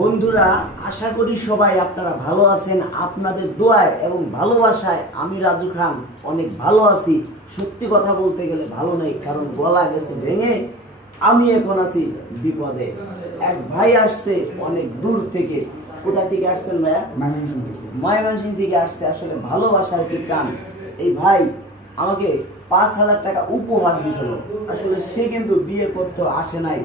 বন্ধুরা, আশা করি সবাই আপনারা ভালো আছেন। আপনাদের দোয়ায় এবং ভালোবাসায় আমি রাজু খান অনেক ভালো আছি। সত্যি কথা বলতে গেলে ভালো নেই, কারণ গলা গেছে ভেঙে। আমি এখন আছি বিপদে। এক ভাই আসছে অনেক দূর থেকে। কোথা থেকে আসছেন ভাইয়া? ময়মনসিংহ থেকে আসছে। আসলে ভালোবাসার কি টান। এই ভাই আমাকে ৫,০০০ টাকা উপহার দিয়েছিল। আসলে সে কিন্তু বিয়ে করতে আসে নাই,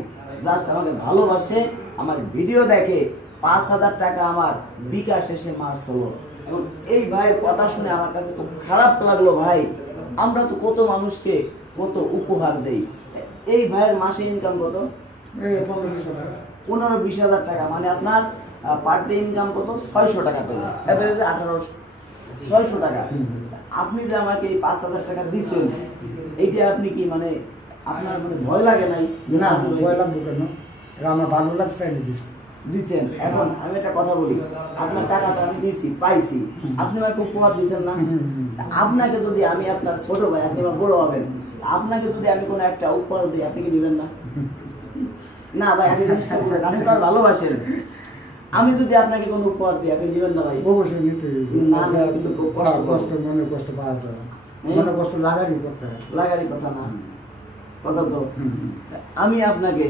জাস্ট আমাকে ভালোবাসে, আমার ভিডিও দেখে। ৫,০০০ টাকা আমার বিকাশ এসে মারছিল। এবং এই ভাইয়ের কথা শুনে আমার কাছে খুব খারাপ লাগলো। ভাই, আমরা তো কত মানুষকে কত উপহার দেই। এই ভাইয়ের মাসে ইনকাম কত? ১৫-২০,০০০ টাকা। মানে আপনার পার ডে ইনকাম কত? ৬০০ টাকা থেকে এভারেজে ৬০০ টাকা। আপনি যে আমাকে এই ৫,০০০ টাকা দিচ্ছেন, এইটা আপনি কি মানে আপনার মানে ভয় লাগে নাই? না, ভয় লাগবে কেন? আমার ভালো লাগছে, আমি দিচ্ছেন। এখন আমি একটা কথা বলি, আপনার টাকাটা আমি দিয়েছি, পাইছি, আপনি আমাকে উপহার দিচ্ছেন না? আপনাকে যদি আমি আপনার ছোট ভাই, আপনি আমার বড় হবেন, আপনাকে যদি আমি কোনো একটা উপহার দিই, আপনি কি দিবেন না? না ভাই, আমি জিনিসটা বলেন, আপনি তো আর ভালোবাসেন। আমি যদি আপনাকে কোনো উপহার দিই, আপনি দিবেন না ভাই? অবশ্যই নিতে। না, কিন্তু কষ্ট, মনে কষ্ট পাওয়া যায়, মনে কষ্ট লাগারই কথা। লাগারই কথা না, কথা তো। আমি আপনাকে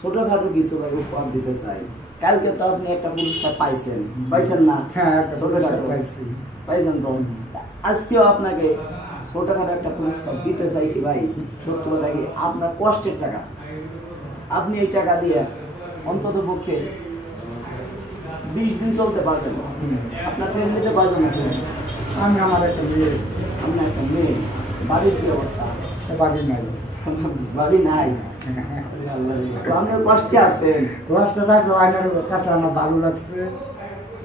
ছোটখাটো কিছু ভাই উপহার দিতে চাই। কালকে তো আপনি একটা পুরস্কার পাইছেন, পাইছেন না? হ্যাঁ, ছোটখাটো পাইছি, পাইছেন তো। আজকেও আপনাকে ছোটখাটো একটা পুরস্কার দিতে চাই। কি ভাই, সত্য কথা কি, আপনার কষ্টের টাকা, আপনি এই টাকা দিয়ে অন্তত পক্ষে ২০ দিন চলতে পারবেন। আপনার ফ্যামিলিতে কয়জন আছে? আমি আমার একটা মেয়ে। আপনার একটা মেয়ে। বাড়ির কি অবস্থা? বাড়ি নাই। বাড়ি নাই? আপনি কষ্টে আছেন। কষ্ট থাকলো, আইনের কাছে আমার ভালো লাগছে।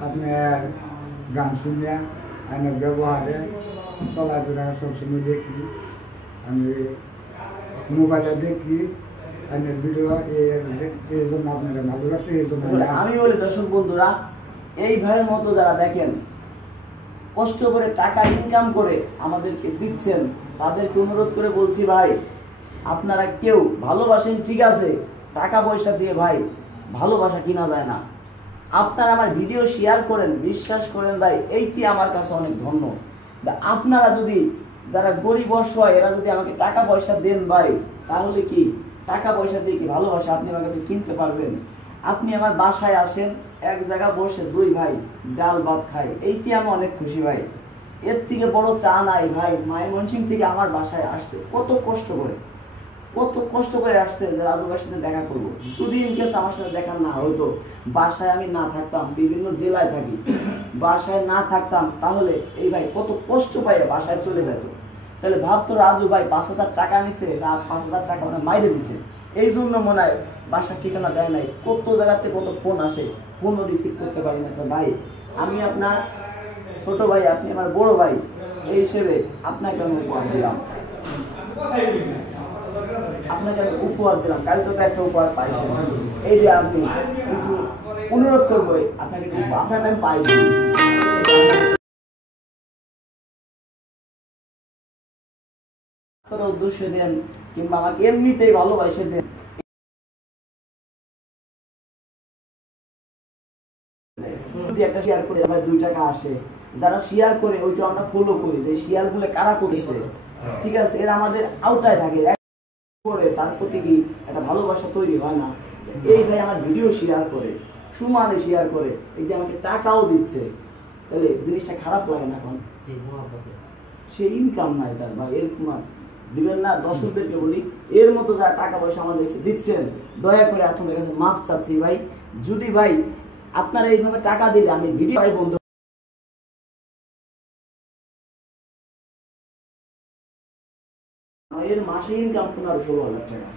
আপনার গান শুনিয়া, আইনের ব্যবহারে, চলাফেরা সবসময় দেখি, আমি মোবাইলে দেখি আইনের ভিডিও, এই জন্য আপনারা ভালো লাগছে। এই জন্য আমি বলি, দর্শক বন্ধুরা, এই ভাইয়ের মতো যারা দেখেন কষ্ট করে টাকা ইনকাম করে আমাদেরকে দিচ্ছেন, তাদেরকে অনুরোধ করে বলছি, ভাই আপনারা কেউ ভালোবাসেন ঠিক আছে, টাকা পয়সা দিয়ে ভাই ভালোবাসা কিনা যায় না। আপনারা আমার ভিডিও শেয়ার করেন, বিশ্বাস করেন ভাই, এইটি আমার কাছে অনেক ধন্য। আপনারা যদি যারা গরিব অসহায়, এরা যদি আমাকে টাকা পয়সা দেন ভাই, তাহলে কি টাকা পয়সা দিয়ে কি ভালোবাসা আপনি আমার কাছে কিনতে পারবেন? আপনি আমার বাসায় আসেন, এক জায়গা বসে দুই ভাই ডাল ভাত খাই, এইটি আমি অনেক খুশি ভাই। এর থেকে বড় চা নাই ভাই। ময়মনসিংহ থেকে আমার বাসায় আসতে কত কষ্ট করে আসছে যে রাজু ভাইয়ের সাথে দেখা করবো। যদি ইনকেস আমার সাথে দেখা না হতো, বাসায় আমি না থাকতাম, বিভিন্ন জেলায় থাকি, বাসায় না থাকতাম, তাহলে এই ভাই কত কষ্ট পাইয়া বাসায় চলে যেত। তাহলে ভাবতো রাজু ভাই ৫,০০০ টাকা নিছে, রাত ৫,০০০ টাকা মানে মাইরে দিছে, এই জন্য মনে হয় বাসার ঠিকানা দেয় নাই। কত জায়গাতে কত ফোন আসে, ফোনও রিসিভ করতে পারি না। তো ভাই, আমি আপনার ছোট ভাই, আপনি আমার বড় ভাই, এই হিসেবে আপনাকে আমি উপহার দিলাম। আপনাকে আমি উপহার দিলাম, কালকে তো একটা উপহার পাইছেন। এই যে আপনি কিছু অনুরোধ করবো, আপনাকে আপনার আমি পাইছি, উদ্দেশ্যে দেন কিংবা আমাকে এমনিতেই ভালোবাসে দেন। যদি একটা শেয়ার করে আমার ২ টাকা আসে, যারা শেয়ার করে ওইটা আমরা ফলো করি, যে শেয়ার গুলো কারা করেছে, ঠিক আছে, এরা আমাদের আওতায় থাকে, তার প্রতি কি একটা ভালোবাসা তৈরি হয় না? এই ভাই আমার ভিডিও শেয়ার করে, সুমানে শেয়ার করে, এই যে আমাকে টাকাও দিচ্ছে, তাহলে জিনিসটা খারাপ লাগে না? এখন সে ইনকাম নাই তার ভাই, এরকম দিবেন না। দর্শকদেরকে বলি, এর মতো যারা টাকা পয়সা আমাদেরকে দিচ্ছেন, দয়া করে আপনাদের কাছে মাপ চাচ্ছি ভাই। যদি ভাই আপনারা এইভাবে টাকা দিলে আমি ভিডিও পাই বন্ধু, এর মাসে ইনকাম ১৫-১৬,০০০ টাকা।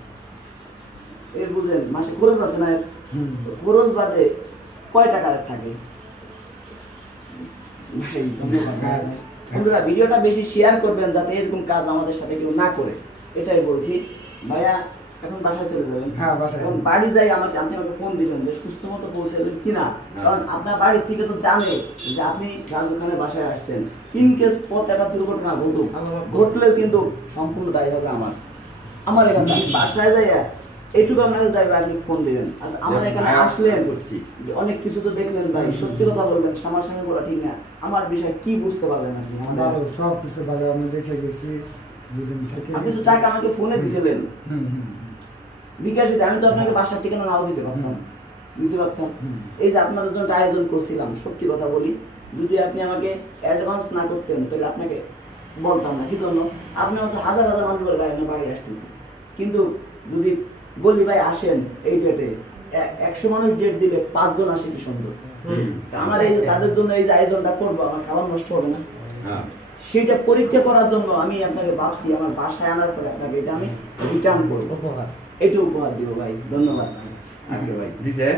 এর বুঝেন মাসে খরচ আছে না, খরচ বাদে কয় টাকা থাকে ভাই? ধন্যবাদ বন্ধুরা, ভিডিওটা বেশি শেয়ার করবেন যাতে এরকম কাজ আমাদের সাথে কেউ না করে, এটাই বলছি। ভাইয়া এখন বাসায় চলে যাবেন? হ্যাঁ, বাসায়। এখন বাড়ি যাই, আপনি আমাকে ফোন দিবেন যে সুস্থ মতো পৌঁছাবেন কিনা, কারণ আপনার বাড়ি থেকে তো জানে যে আপনি রাজু খানের বাসায় আসছেন। ইনকেস পথ একটা দুর্ঘটনা ঘটলেও কিন্তু সম্পূর্ণ দায়ী হবে আমার। এখান থেকে বাসায় যাইয়া এইটুকু আপনাকে দাবি আপনি ফোন দিবেন। আচ্ছা আমার এখানে আসলেন অনেক কিছু তো দেখলেন ভাই, সত্যি কথা বলবেন, সামনাসামনি বলা ঠিক না, আমার বিষয়ে কি বুঝতে পারলেন আপনি? ভালো, সব কিছু ভালো, আমি দেখে গেছি দুদিন থেকে। আপনি তো টাকা আমাকে ফোনে দিয়েছিলেন বিকাশে, আমি তো আপনাকে বাসার ঠিকানা নাও দিতে পারতাম, এই যে আপনাদের জন্য আয়োজন করছিলাম, সত্যি কথা বলি, যদি আপনি আমাকে অ্যাডভান্স না করতেন তাহলে আপনাকে বলতাম না। কি জন্য? আপনি হয়তো হাজার হাজার মানুষ বলে ভাই আমি বাড়ি আসতেছি, কিন্তু যদি বলি ভাই আসেন এই ডেটে, 100 মানুষ ডেট দিলে 5 জন আসে, কি সুন্দর। আমার এই যে তাদের জন্য এই যে আয়োজনটা করবো, আমার খাবার নষ্ট হবে না, সেটা পরীক্ষা করার জন্য আমি আপনাকে ভাবছি আমার বাসায় আনার পরে আপনাকে এটা আমি রিটার্ন করবো, এটা উপহার দিব ভাই। ধন্যবাদ ভাই।